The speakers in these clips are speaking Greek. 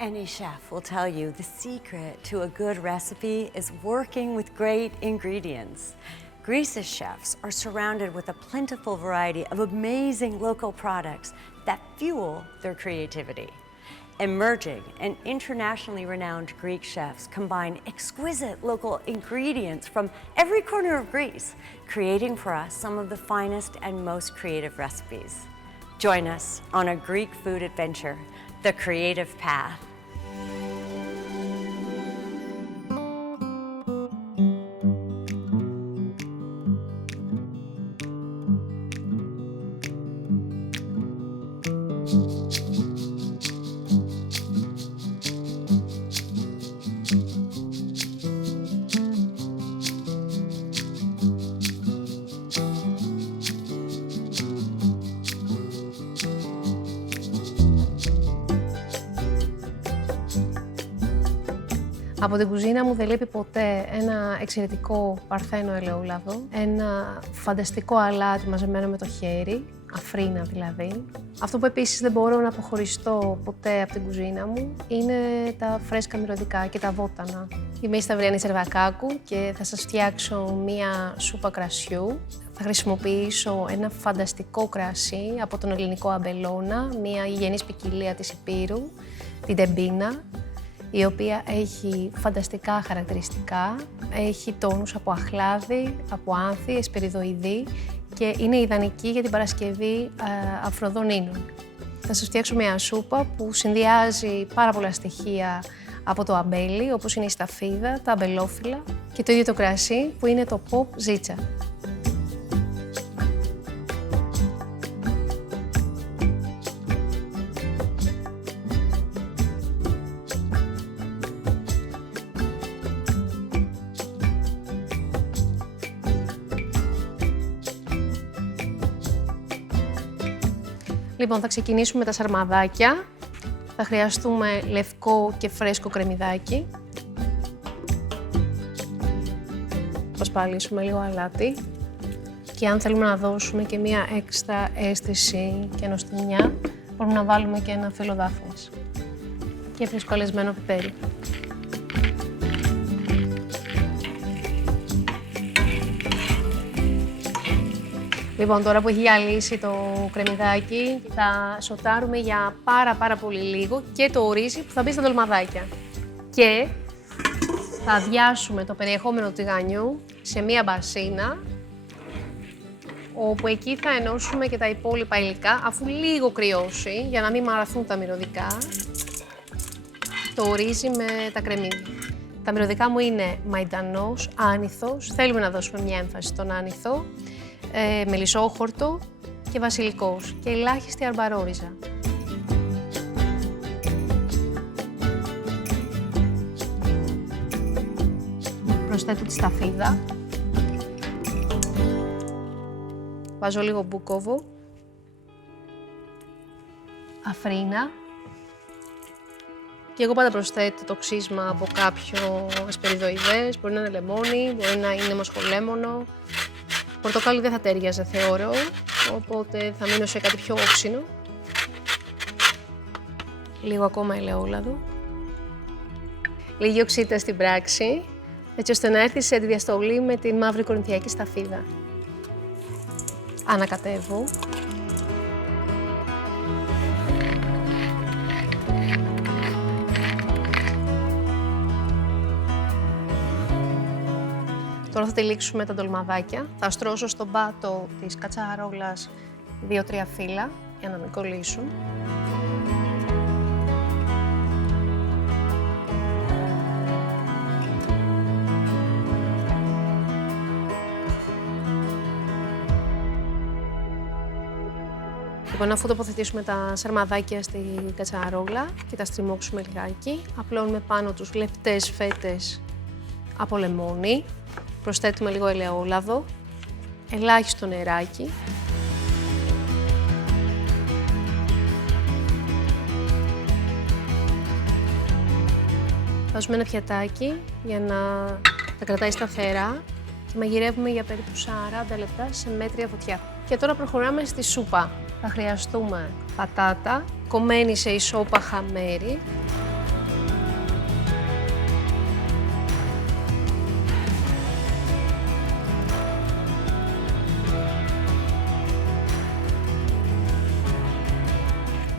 Any chef will tell you the secret to a good recipe is working with great ingredients. Greece's chefs are surrounded with a plentiful variety of amazing local products that fuel their creativity. Emerging and internationally renowned Greek chefs combine exquisite local ingredients from every corner of Greece, creating for us some of the finest and most creative recipes. Join us on a Greek food adventure, The Creative Path. Από την κουζίνα μου δεν λείπει ποτέ ένα εξαιρετικό παρθένο ελαιόλαδο, ένα φανταστικό αλάτι μαζεμένο με το χέρι, αφρίνα δηλαδή. Αυτό που επίσης δεν μπορώ να αποχωριστώ ποτέ από την κουζίνα μου είναι τα φρέσκα μυρωδικά και τα βότανα. Είμαι η Σταυριανή Σερβακάκου και θα σας φτιάξω μία σούπα κρασιού. Θα χρησιμοποιήσω ένα φανταστικό κρασί από τον ελληνικό αμπελώνα, μία γηγενής ποικιλία της Υπήρου, την τεμπίνα, η οποία έχει φανταστικά χαρακτηριστικά, έχει τόνους από αχλάδι, από άνθη, εσπεριδοειδή και είναι ιδανική για την παρασκευή αφροδών ίνων. Θα σας φτιάξω μια σούπα που συνδυάζει πάρα πολλά στοιχεία από το αμπέλι, όπως είναι η σταφίδα, τα αμπελόφυλλα και το ίδιο το κρασί που είναι το pop ζίτσα. Λοιπόν, θα ξεκινήσουμε με τα σαρμαδάκια. Θα χρειαστούμε λευκό και φρέσκο κρεμμυδάκι. Θα σπαλίσουμε λίγο αλάτι. Και αν θέλουμε να δώσουμε και μία έξτρα αίσθηση και νοστιμιά, μπορούμε να βάλουμε και ένα φύλλο δάφνης. Και φρεσκοαλεσμένο πιπέρι. Λοιπόν, τώρα που έχει γυαλίσει το κρεμμυδάκι, θα σοτάρουμε για πάρα πολύ λίγο και το ρύζι που θα μπει στα ντολμαδάκια. Και θα αδειάσουμε το περιεχόμενο του τηγανιού σε μία μπασίνα, όπου εκεί θα ενώσουμε και τα υπόλοιπα υλικά, αφού λίγο κρυώσει, για να μην μαραθούν τα μυρωδικά, το ρύζι με τα κρεμμύδια. Τα μυρωδικά μου είναι μαϊντανός, άνηθος, θέλουμε να δώσουμε μια έμφαση στον άνηθο, μελισσόχορτο και βασιλικός και ελάχιστη αρμπαρόριζα. Προσθέτω τη σταφίδα. Βάζω λίγο μπουκόβο. Αφρίνα. Και εγώ πάντα προσθέτω το ξύσμα από κάποιο ασπεριδοειδές, μπορεί να είναι λεμόνι, μπορεί να είναι μοσχολέμονο. Πορτοκάλι δεν θα τέριαζε, θεωρώ, οπότε θα μείνω σε κάτι πιο όξινο. Λίγο ακόμα ελαιόλαδο. Λίγη οξύτητα στην πράξη, έτσι ώστε να έρθει σε αντιδιαστολή με την μαύρη κορινθιακή σταφίδα. Ανακατεύω. Τώρα θα τυλίξουμε τα ντολμαδάκια. Θα στρώσω στον πάτο της κατσαρόλας 2-3 φύλλα για να μην κολλήσουν. Λοιπόν, αφού τοποθετήσουμε τα σαρμαδάκια στην κατσαρόλα και τα στριμώξουμε λιγάκι, απλώνουμε πάνω τους λεπτές φέτες από λεμόνι. Προσθέτουμε λίγο ελαιόλαδο, ελάχιστο νεράκι. Βάζουμε ένα πιατάκι για να τα κρατάει σταθερά και μαγειρεύουμε για περίπου 40 λεπτά σε μέτρια φωτιά. Και τώρα προχωράμε στη σούπα. Θα χρειαστούμε πατάτα, κομμένη σε ισόπαχα μέρη,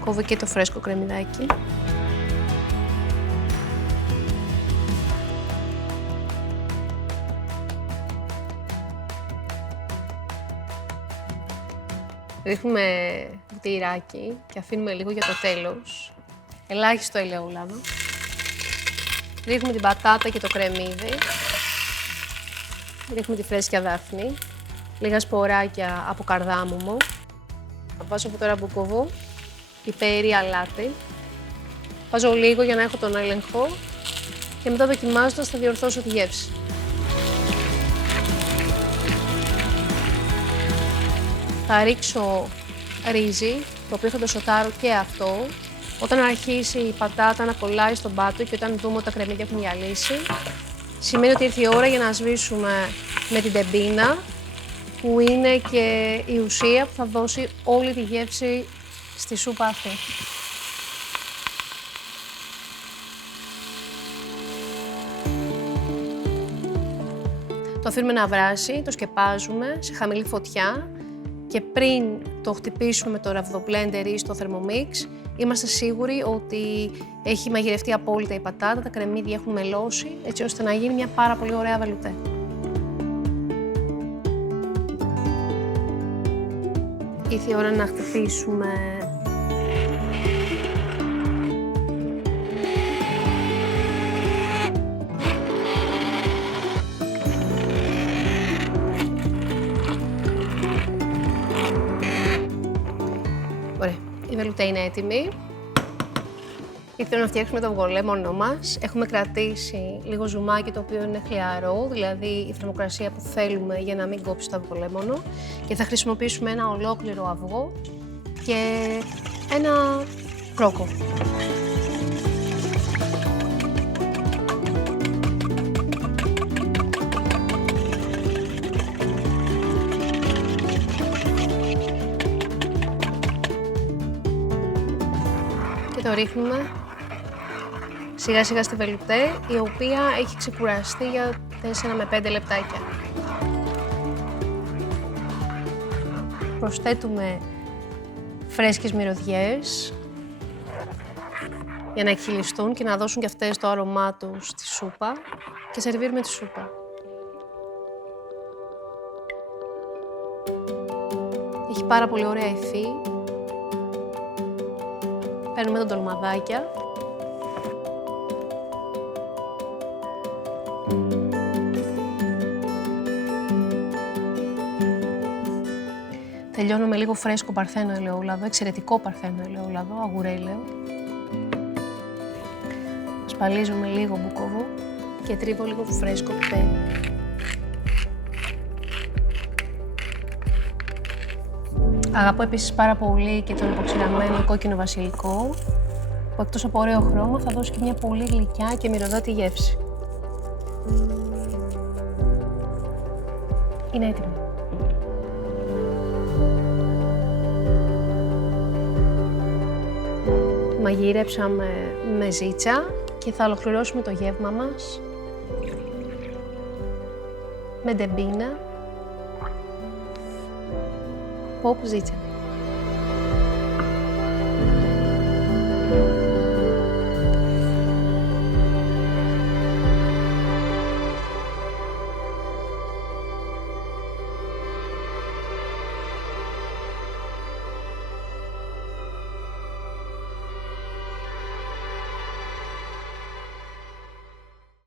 μπουκόβο και το φρέσκο κρεμμυδάκι. Ρίχνουμε τυράκι και αφήνουμε λίγο για το τέλος. Ελάχιστο ελαιόλαδο. Ρίχνουμε την πατάτα και το κρεμμύδι. Ρίχνουμε τη φρέσκια δάφνη. Λίγα σποράκια από καρδάμουμο. Βάζω από τώρα μπουκόβο, πιπέρι, αλάτι. Βάζω λίγο για να έχω τον έλεγχο και μετά δοκιμάζοντας θα διορθώσω τη γεύση. Θα ρίξω ρύζι, το οποίο θα το σοτάρω και αυτό. Όταν αρχίσει η πατάτα να κολλάει στον πάτο και όταν δούμε ότι τα κρεμμύδια έχουν γυαλίσει, σημαίνει ότι ήρθε η ώρα για να σβήσουμε με την τεμπίνα, που είναι και η ουσία που θα δώσει όλη τη γεύση στη σούπα αυτή. Το αφήνουμε να βράσει, το σκεπάζουμε σε χαμηλή φωτιά και πριν το χτυπήσουμε με το ραβδοπλέντερ ή στο θερμομίξ, είμαστε σίγουροι ότι έχει μαγειρευτεί απόλυτα η πατάτα, τα κρεμμύδια έχουν μελώσει, έτσι ώστε να γίνει μια πάρα πολύ ωραία βελουτέ. Ήρθε η ώρα να χτυπήσουμε Ωραία, η βελουτέ είναι έτοιμη. Ήρθε να φτιάξουμε το αυγολέμονό μας. Έχουμε κρατήσει λίγο ζουμάκι το οποίο είναι χλιαρό, δηλαδή η θερμοκρασία που θέλουμε για να μην κόψει το αυγολέμονο. Και θα χρησιμοποιήσουμε ένα ολόκληρο αυγό και ένα κρόκο. Και το ρίχνουμε σιγά σιγά στη βελουτέ, η οποία έχει ξεκουραστεί για 4 με 5 λεπτάκια. Προσθέτουμε φρέσκες μυρωδιές για να εκχυλιστούν και να δώσουν και αυτές το άρωμά τους στη σούπα και σερβίρουμε τη σούπα. Έχει πάρα πολύ ωραία υφή. Παίρνουμε τα ντολμαδάκια. Τελειώνω με λίγο φρέσκο παρθένο ελαιόλαδο, εξαιρετικό παρθένο ελαιόλαδο, αγουρέλαιο. Σπαλίζω με λίγο μπουκόβο και τρίβω λίγο φρέσκο πιπέρι. Αγαπώ επίσης πάρα πολύ και τον υποξηραμένο κόκκινο βασιλικό, που εκτός από ωραίο χρώμα θα δώσει και μια πολύ γλυκιά και μυρωδάτη γεύση. Είναι έτοιμο. Μαγείρεψαμε με ζήτσα και θα ολοκληρώσουμε το γεύμα μας με ντεμπίνα, ποπ ζήτσα.